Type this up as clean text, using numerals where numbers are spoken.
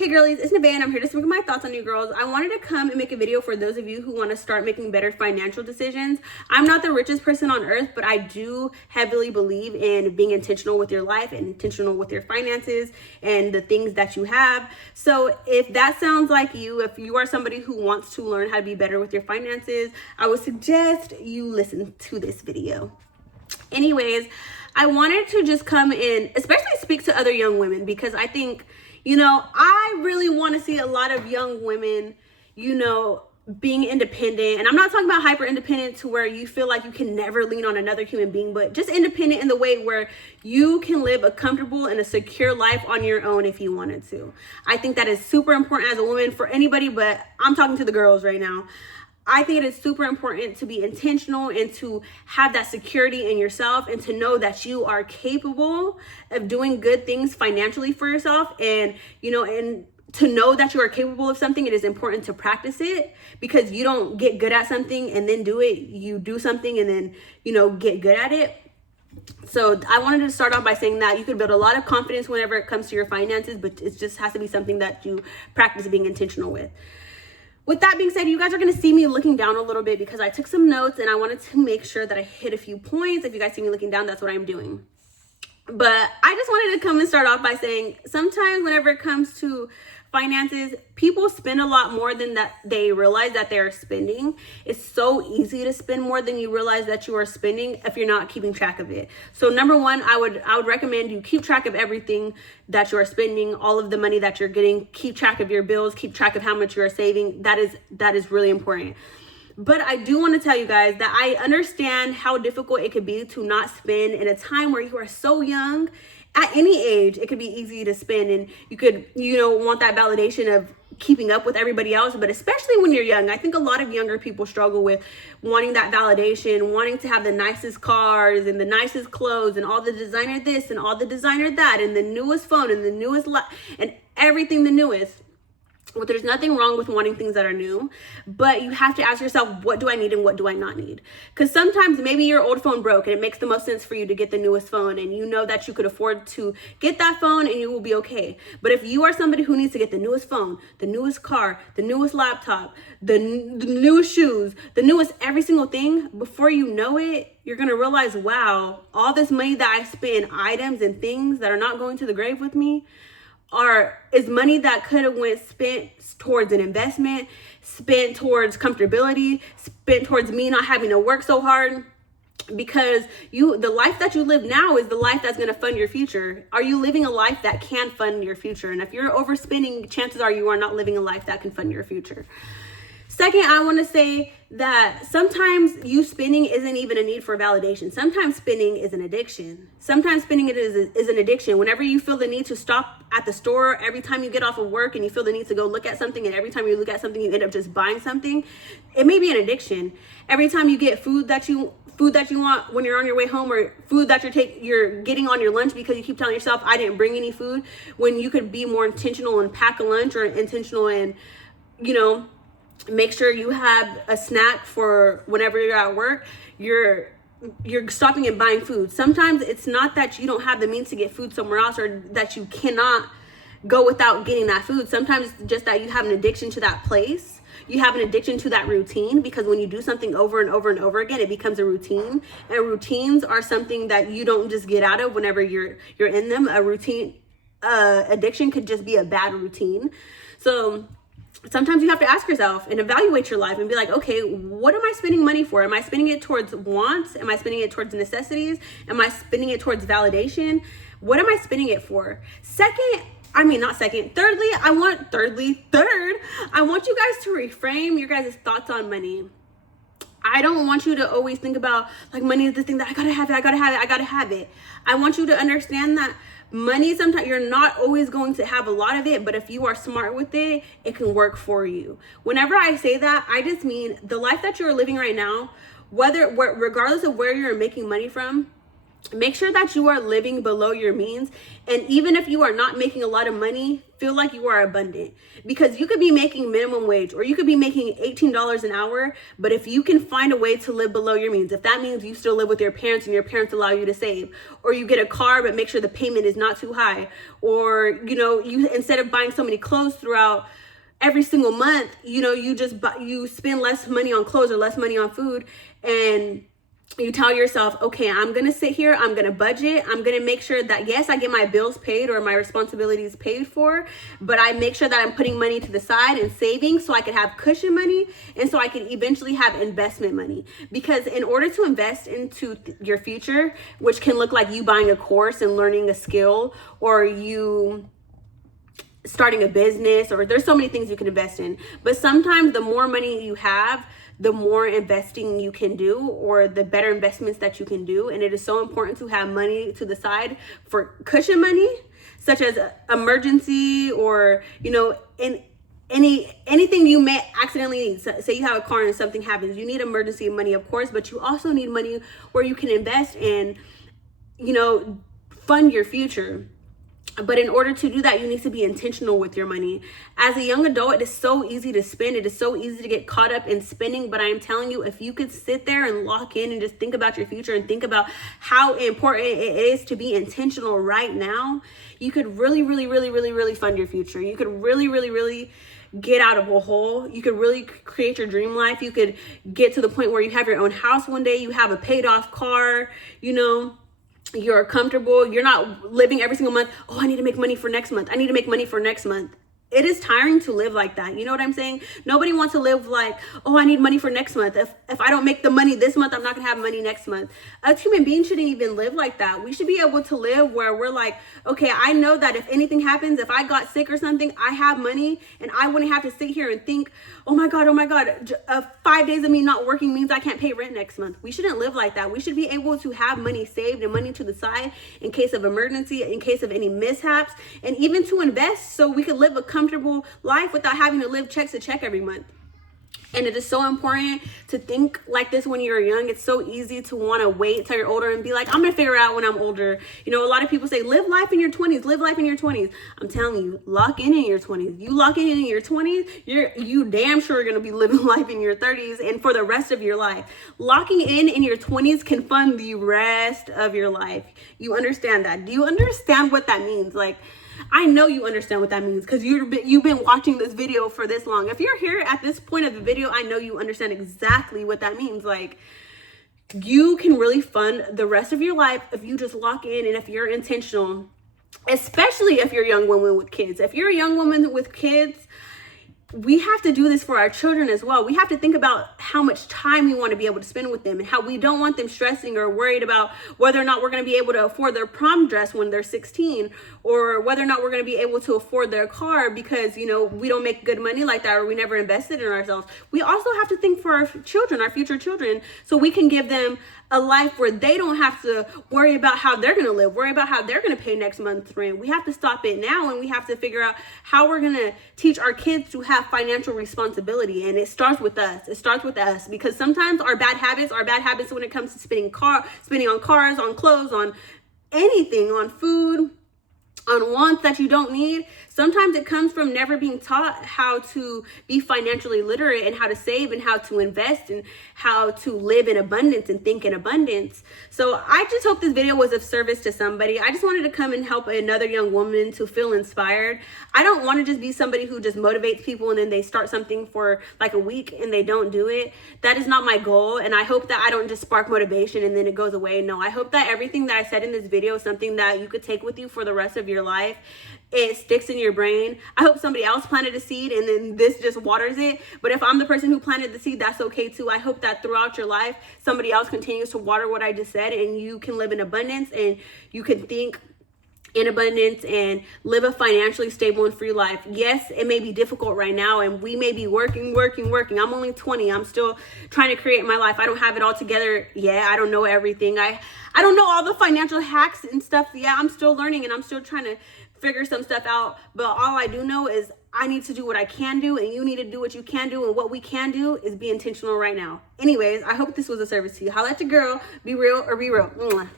Hey girlies, it's Nevaeh. I'm here to speak my thoughts on you girls. I wanted to come and make a video for those of you who want to start making better financial decisions. I'm not the richest person on earth, but I do heavily believe in being intentional with your life and intentional with your finances and the things that you have. So if that sounds like you, if you are somebody who wants to learn how to be better with your finances, I would suggest you listen to this video. Anyways, I wanted to just come in, especially speak to other young women, because I think, I really want to see a lot of young women, being independent. And I'm not talking about hyper independent to where you feel like you can never lean on another human being, but just independent in the way where you can live a comfortable and a secure life on your own if you wanted to. I think that is super important as a woman for anybody, but I'm talking to the girls right now. I think it is super important to be intentional and to have that security in yourself and to know that you are capable of doing good things financially for yourself. And, and to know that you are capable of something, it is important to practice it, because you don't get good at something and then do it. You do something and then, get good at it. So I wanted to start off by saying that you can build a lot of confidence whenever it comes to your finances, but it just has to be something that you practice being intentional with. With that being said, you guys are going to see me looking down a little bit because I took some notes and I wanted to make sure that I hit a few points. If you guys see me looking down, that's what I'm doing. But I just wanted to come and start off by saying sometimes whenever it comes to finances, people spend a lot more than that they realize that they're spending. It's so easy to spend more than you realize that you are spending if you're not keeping track of it. So number one, I would recommend you keep track of everything that you are spending, all of the money that you're getting, keep track of your bills, keep track of how much you are saving. That is really important. But I do want to tell you guys that I understand how difficult it could be to not spend in a time where you are so young. At any age, it could be easy to spend, and you could, want that validation of keeping up with everybody else. But especially when you're young, I think a lot of younger people struggle with wanting that validation, wanting to have the nicest cars and the nicest clothes and all the designer this and all the designer that and the newest phone and the newest and everything the newest. Well, there's nothing wrong with wanting things that are new, but you have to ask yourself, what do I need and what do I not need? Because sometimes maybe your old phone broke and it makes the most sense for you to get the newest phone, and you know that you could afford to get that phone and you will be okay. But if you are somebody who needs to get the newest phone, the newest car, the newest laptop, the newest shoes, the newest every single thing, before you know it, you're going to realize, wow, all this money that I spend items and things that are not going to the grave with me is money that could have went spent towards an investment, spent towards comfortability, spent towards me not having to work so hard. Because the life that you live now is the life that's going to fund your future. Are you living a life that can fund your future? And if you're overspending, chances are you are not living a life that can fund your future. Second, I want to say that sometimes you spending isn't even a need for validation. Sometimes spending is an addiction. Sometimes spending is an addiction. Whenever you feel the need to stop at the store, every time you get off of work and you feel the need to go look at something, and every time you look at something, you end up just buying something, it may be an addiction. Every time you get food that you want when you're on your way home, or food that you're getting on your lunch because you keep telling yourself, I didn't bring any food, when you could be more intentional and pack a lunch, or intentional and, make sure you have a snack for whenever you're at work. You're stopping and buying food. Sometimes it's not that you don't have the means to get food somewhere else, or that you cannot go without getting that food. Sometimes it's just that you have an addiction to that place. You have an addiction to that routine, because when you do something over and over and over again, it becomes a routine. And routines are something that you don't just get out of whenever you're in them. A routine addiction could just be a bad routine. So sometimes you have to ask yourself and evaluate your life and be like, okay, what am I spending money for? Am I spending it towards wants? Am I spending it towards necessities? Am I spending it towards validation? What am I spending it for? Third, I want you guys to reframe your guys' thoughts on money. I don't want you to always think about like money is the thing that I gotta have it. I want you to understand that money, sometimes you're not always going to have a lot of it, but if you are smart with it, it can work for you. Whenever I say that, I just mean the life that you're living right now, regardless of where you're making money from, Make sure that you are living below your means. And even if you are not making a lot of money, feel like you are abundant, because you could be making minimum wage or you could be making $18 an hour. But if you can find a way to live below your means, if that means you still live with your parents and your parents allow you to save, or you get a car, but make sure the payment is not too high, or, you, instead of buying so many clothes throughout every single month, you spend less money on clothes or less money on food, and you tell yourself, okay, I'm going to sit here, I'm going to budget, I'm going to make sure that, yes, I get my bills paid or my responsibilities paid for, but I make sure that I'm putting money to the side and saving so I can have cushion money and so I can eventually have investment money. Because in order to invest into your future, which can look like you buying a course and learning a skill, or you starting a business, or there's so many things you can invest in. But sometimes the more money you have, the more investing you can do, or the better investments that you can do. And it is so important to have money to the side for cushion money, such as emergency, or, in anything you may accidentally need. Say you have a car and something happens, you need emergency money, of course, but you also need money where you can invest and, fund your future. But in order to do that, you need to be intentional with your money. As a young adult, it is so easy to spend. It is so easy to get caught up in spending. But I am telling you, if you could sit there and lock in and just think about your future and think about how important it is to be intentional right now, you could really, really, really, really, really fund your future. You could really, really, really get out of a hole. You could really create your dream life. You could get to the point where you have your own house one day. You have a paid off car, you're comfortable. You're not living every single month, oh, I need to make money for next month. I need to make money for next month. It is tiring to live like that. You know what I'm saying? Nobody wants to live like, oh, I need money for next month. If I don't make the money this month, I'm not going to have money next month. A human being shouldn't even live like that. We should be able to live where we're like, okay, I know that if anything happens, if I got sick or something, I have money, and I wouldn't have to sit here and think, oh my God, 5 days of me not working means I can't pay rent next month. We shouldn't live like that. We should be able to have money saved and money to the side in case of emergency, in case of any mishaps, and even to invest so we could live a comfortable life without having to live check to check every month. And it is so important to think like this when you're young. It's so easy to want to wait till you're older and be like, I'm going to figure it out when I'm older. A lot of people say, live life in your 20s, live life in your 20s. I'm telling you, lock in your 20s. You lock in your 20s, you damn sure are going to be living life in your 30s and for the rest of your life. Locking in your 20s can fund the rest of your life. You understand that? Do you understand what that means? Like, I know you understand what that means because you've been watching this video for this long. If you're here at this point of the video, I know you understand exactly what that means. Like, you can really fund the rest of your life if you just lock in and if you're intentional, especially if you're a young woman with kids. If you're a young woman with kids, we have to do this for our children as well. We have to think about how much time we want to be able to spend with them and how we don't want them stressing or worried about whether or not we're going to be able to afford their prom dress when they're 16, or whether or not we're going to be able to afford their car because, we don't make good money like that, or we never invested in ourselves. We also have to think for our children, our future children, so we can give them a life where they don't have to worry about how they're going to live, worry about how they're going to pay next month's rent. We have to stop it now, and we have to figure out how we're going to teach our kids to have financial responsibility. And it starts with us. It starts with us, because sometimes our bad habits when it comes to spending on cars, on clothes, on anything, on food, on wants that you don't need. Sometimes it comes from never being taught how to be financially literate and how to save and how to invest and how to live in abundance and think in abundance. So I just hope this video was of service to somebody. I just wanted to come and help another young woman to feel inspired. I don't want to just be somebody who just motivates people and then they start something for like a week and they don't do it. That is not my goal. And I hope that I don't just spark motivation and then it goes away. No, I hope that everything that I said in this video is something that you could take with you for the rest of your life. It sticks in your brain. I hope somebody else planted a seed and then this just waters it. But if I'm the person who planted the seed, that's okay too. I hope that throughout your life, somebody else continues to water what I just said and you can live in abundance and you can think in abundance and live a financially stable and free life. Yes, it may be difficult right now and we may be working. I'm only 20. I'm still trying to create my life. I don't have it all together yet. I don't know everything. I don't know all the financial hacks and stuff. Yeah, I'm still learning and I'm still trying to figure some stuff out. But all I do know is I need to do what I can do and you need to do what you can do. And what we can do is be intentional right now. Anyways, I hope this was a service to you. Holla at your girl. Be real or be real. Mwah.